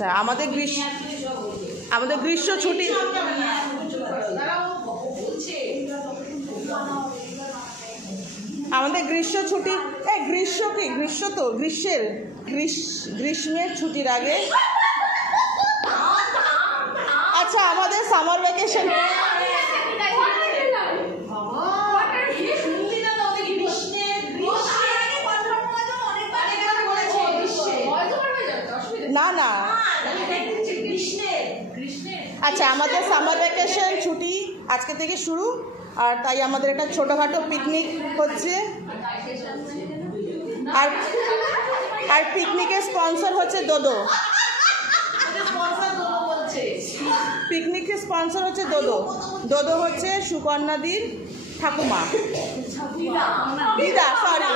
আচ্ছা, আমাদের গ্রীষ্ম ছুটি, আমাদের গ্রীষ্ম ছুটি, গ্রীষ্ম কি গ্রীষ্ম তো গ্রীষ্মের ছুটির আগে, আচ্ছা আমাদের সামার ভ্যাকেশন, না না আচ্ছা আমাদের সামার ভ্যাকেশন ছুটি আজকে থেকে শুরু, আর তাই আমাদের একটা ছোটোখাটো পিকনিক হচ্ছে, আর পিকনিকের স্পন্সর হচ্ছে দোদো, পিকনিকের স্পন্সর হচ্ছে দোদো হচ্ছে সুকন্যাদির ঠাকুমা, দিদা সরি,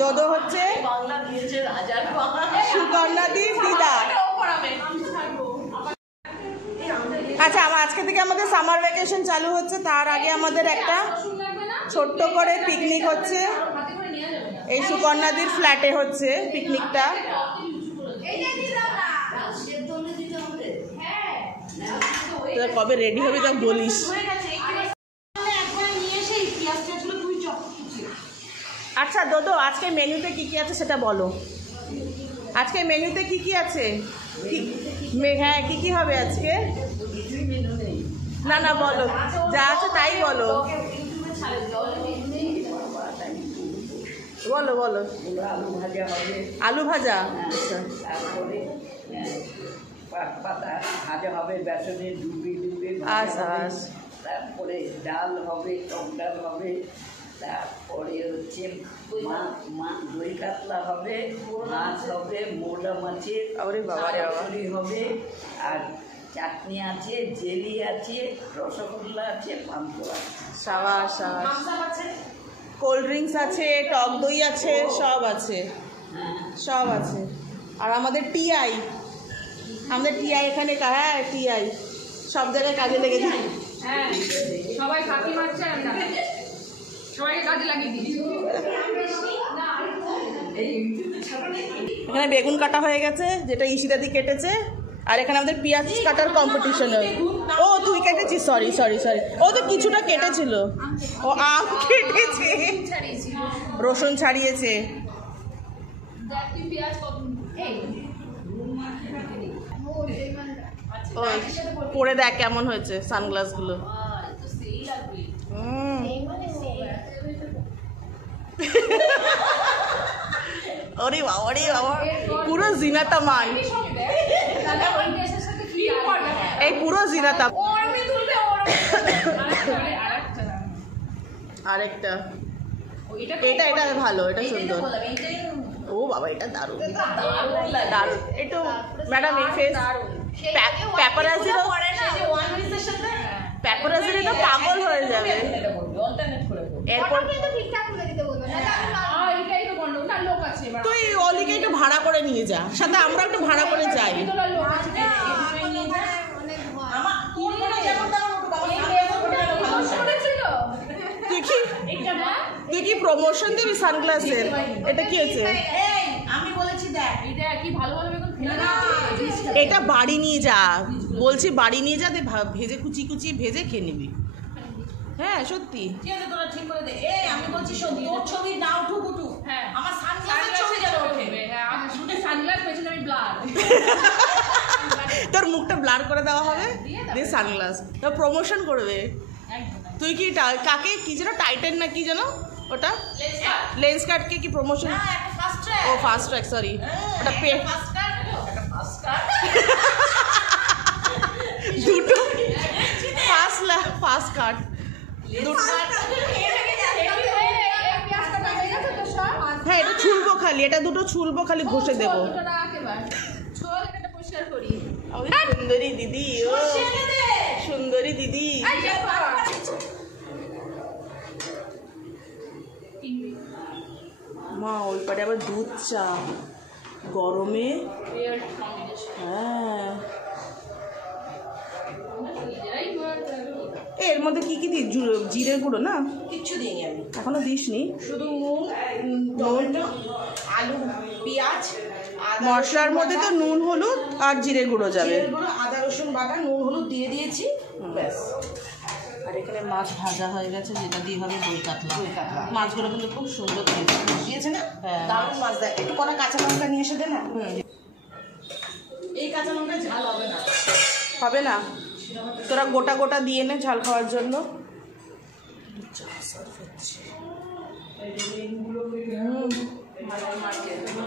দোদো হচ্ছে সুকন্যাদির দিদা। আচ্ছা আজকে থেকে আমাদের সামার ভ্যাকেশন চালু হচ্ছে, তার আগে আমাদের একটা ছোট্ট করে পিকনিক হচ্ছে, এই সুকন্যাদির ফ্ল্যাটে হচ্ছে পিকনিকটা। কবে রেডি হবি তা বলিস। আচ্ছা দোদো, আজকে মেনুতে কি কি আছে সেটা বলো, আজকে মেনুতে কি কি আছে? হ্যাঁ কি কি হবে আজকে? না না বলো, যা আছে তাই বলো, বলো বলো। আলু ভাজা, আচ্ছা, পাতা ভাজা হবে, বেসনের ডুবে আচ্ছা, তারপরে ডাল হবে, টক ডাল হবে, তারপরে হচ্ছে দই কাতলা হবে, মাছ হবে, মোটা মাছের চচ্চড়ি হবে, আর চাটনি আছে, জেলি আছে, রসগোল্লা আছে, পান্তুয়া আছে, সাবাস সাবাস, কোল্ড ড্রিঙ্কস আছে, টক দই আছে, সব আছে, সব আছে। আর আমাদের টিআই এখানে, হ্যাঁ টিআই সব জায়গায় কাজে লেগে যায়, হ্যাঁ সবাই ফাঁকি মারছে, আমরা সবাইকে কাজে লাগিয়ে দিচ্ছি। এখানে বেগুন কাটা হয়ে গেছে, যেটা ইশিদাদি কেটেছে, আর এখানে আমাদের পেঁয়াজ কাটার কম্পিটিশন। ও তুই কেটেছিস, সরি সরি সরি, ও তো কিছুটা কেটেছিল, ও আম কেটেছে, রসুন ছাড়িয়েছে। ওই পরে দেখ কেমন হয়েছে সানগ্লাসগুলো। ওরে বাবা, ওরে বাবা, পুরো জিনাতা মান, এই পুরো জিনাতা। আরেকটা, এটা এটা ভালো, এটা সুন্দর। ও বাবা, এটা দারুণ দারুণ। একটু ম্যাডাম এই ফেস প্যাপারাজিরও তো পাগল হয়ে যাবে। এরপর তুই অলিকে একটু ভাড়া করে নিয়ে যা, সাথে আমরা একটু ভাড়া করে যাই। তুই কি প্রমোশন দিবি সানগ্লাসের? এটা কি হয়েছে? আমি বলেছি দেখ, এটা কি ভালো ভালো বেগুন ফেলে না, এটা বাড়ি নিয়ে যা, বলছি বাড়ি নিয়ে যা, ভেজে কুচিয়ে ভেজে খেয়ে নিবি। হ্যাঁ সত্যি, ঠিক আছে তোরা ঠিক করে দে। এই আমি বলছি তোর ছবি না উঠুক, হ্যাঁ আমার সানগ্লাসের ছবি যেন ওঠে। হ্যাঁ আমার শুধু সানগ্লাস পেছনে আমি ব্লার, তোর মুখটা ব্লার করে দেওয়া হবে, দিয়ে সানগ্লাস তো প্রমোশন করবে। তুই কি কাকে কি যেন টাইটেন না কি যেন ওটা লেন্স কার্ডকে কি প্রমোশন? ও ফাস্ট ট্র্যাক, সরি ওটা দুটো ফাস্ট কার্ড দুটো। হ্যাঁ এটা ছুলবো খালি, এটা দুটো ছুলবো খালি, ঘষে দেবো। সুন্দরী দিদি, ও সুন্দরী দিদি। মা ওই পারে আবার দুধ চা গরমে, হ্যাঁ। এর মধ্যে কি কি দিই? জিরের গুঁড়ো না? কিচ্ছু দিইনি আমি, এখনো দিসনি, শুধু নুন, টমেটো, আলু, পেঁয়াজ মশলার মধ্যে তো নুন হলুদ আর জিরে গুঁড়ো যাবে, আদা রসুন বাটা, নুন হলুদ দিয়ে দিয়েছি, ব্যাস। আর এখানে মাছ ভাজা হয়ে গেছে, যেটা দিয়ে হবে দই কাতলা। মাছগুলো কিন্তু খুব সুন্দর দিয়েছে না? হ্যাঁ। দারুণ মাছ দেয়। একটু কটা কাঁচা লঙ্কা নিয়ে এসে দে না। এই কাঁচা লঙ্কা ঝাল হবে না। হবে না, তোরা গোটা গোটা দিয়ে নে ঝাল খাওয়ার জন্য।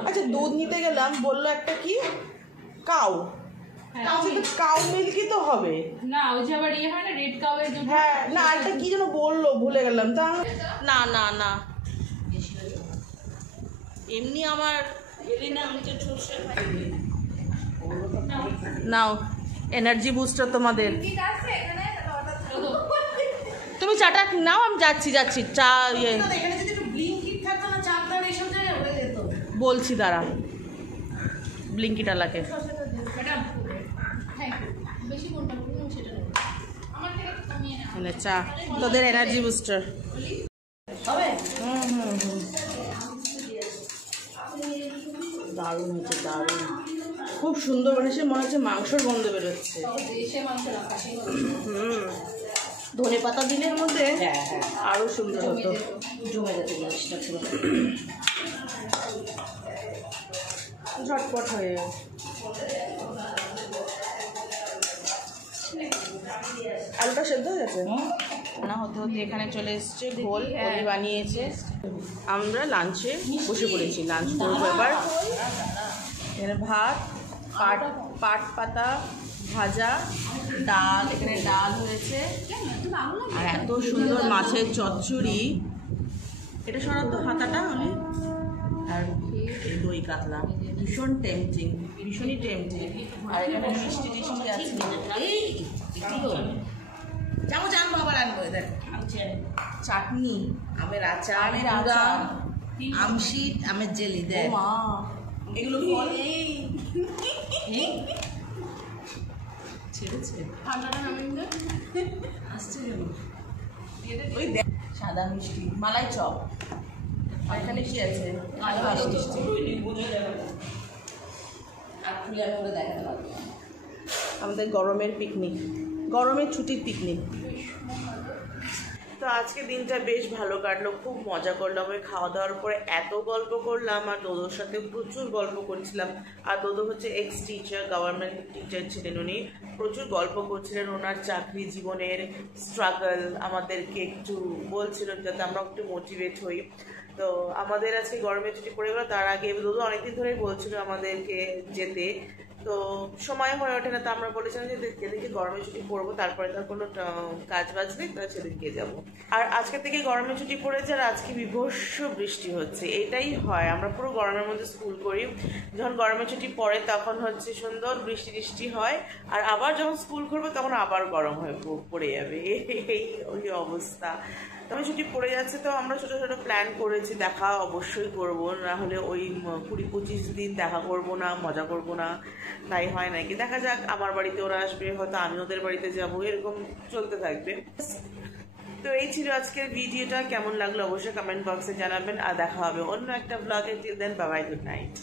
আচ্ছা, দুধ নিতে গেলাম, বললো একটা কি কাউ, কাউ মিল্কই তো হবে। না ওই যে আবার ইয়ে হয় না রেড কাউয়ের জন্য। হ্যাঁ, না একটা কি যেন বললো, ভুলে গেলাম। তা না না না, এমনি আমার নাও এনার্জি বুস্টার তোমাদের। তুমি চাটা নাও, আমি যাচ্ছি চা ইয়ে এখানে যদি একটু ব্লিঙ্কিট থাকতো না, চাপদার এইসব জায়গায় হয়ে যেত। বলছি, দাঁড়া ব্লিঙ্কিটালাকে। Madam thank you. বেশি কোনটা বলুন সেটা নেব। আমার থেকে একটু কমিয়ে নাও। মানে চা তোদের এনার্জি বুস্টার। হবে? দারুণ হচ্ছে, দারুণ, খুব সুন্দর বানিয়েছে, মনে হচ্ছে মাংসর গন্ধ বেরোচ্ছে। দেশে মাংস রাখা সেই ধনে পাতা দিলের মধ্যে আরো সুন্দর হতো। জমে যেত জিনিসটা পুরো। ঝটপট হয়ে আলুটা সেদ্ধ হয়ে গেছে না? হতে হতে এখানে চলে এসছে ঘোল, ওই বানিয়েছে। আমরা লাঞ্চে বসে পড়েছি, লাঞ্চ করবো এবার। এখানে ভাত, পাট পাতা ভাজা, ডাল, এখানে ডাল হয়েছে, আর এত সুন্দর মাছের চচ্চড়ি। এটা সরাতো হাতাটা আমি, আর এই দই কাতলা, ভীষণ টেম্পটিং, ভীষণই টেম্পটিং। আর এখানে মিষ্টি টিষ্টি আছে, চামচ আনবো, আবার আনবো। দেখ চাটনি, আমের আচার, আমের আচার, আমশিট, আমের জেলি। দেখ মা এগুলো ছেড়েছে ঠান্ডাটা নামিয়ে আসছে কেন? ওই দেখ, সাদা মিষ্টি, মালাই চপ। আর এখানে কি আছে? মিষ্টি। আর খুলে আমি ওরা দেখাতে পারবো। আমাদের গরমের পিকনিক, গরমের ছুটির পিকনিক। তো আজকে দিনটা বেশ ভালো কাটলো, খুব মজা করলাম। ওই খাওয়া দাওয়ার পরে এত গল্প করলাম, আর দোদোর সাথে প্রচুর গল্প করছিলাম। আর দোদো হচ্ছে এক্স টিচার, গভর্নমেন্ট টিচার ছিলেন উনি। প্রচুর গল্প করছিলেন ওনার চাকরি জীবনের স্ট্রাগল, আমাদেরকে একটু বলছিলেন যাতে আমরা একটু মোটিভেট হই। তো আমাদের আজকে গরমের ছুটি পড়ে গেল, তার আগে দোদো অনেকদিন ধরেই বলছিল আমাদেরকে যেতে, তো সময় হয়ে ওঠে না। তো আমরা বলেছিলাম যে যেদিনকে গরমের ছুটি পড়বো, তারপরে তার কোনো কাজ বাজ নেই, তাহলে সেদিনকে যাবো। আর আজকে থেকে গরমের ছুটি পড়েছে, আর আজকে বিভৎস বৃষ্টি হচ্ছে। এটাই হয়, আমরা পুরো গরমের মধ্যে স্কুল করি। যখন গরমের ছুটি পড়ে তখন হচ্ছে সুন্দর বৃষ্টি টিষ্টি হয়, আর আবার যখন স্কুল করবো তখন আবার গরম হয়ে পড়ে যাবে। এই ওই অবস্থা। তবে ছুটি পড়ে যাচ্ছে, তো আমরা ছোটো ছোটো প্ল্যান করেছি, দেখা অবশ্যই করবো, না হলে ওই 20-25 দিন দেখা করবো না, মজা করবো না, তাই হয় নাকি। দেখা যাক, আমার বাড়িতে ওরা আসবে, হয়তো আমি ওদের বাড়িতে যাবো, এরকম চলতে থাকবে। তো এই ছিল আজকের ভিডিওটা, কেমন লাগলো অবশ্যই কমেন্ট বক্সে জানাবেন, আর দেখা হবে অন্য একটা ব্লগে। Till then, bye bye, good night.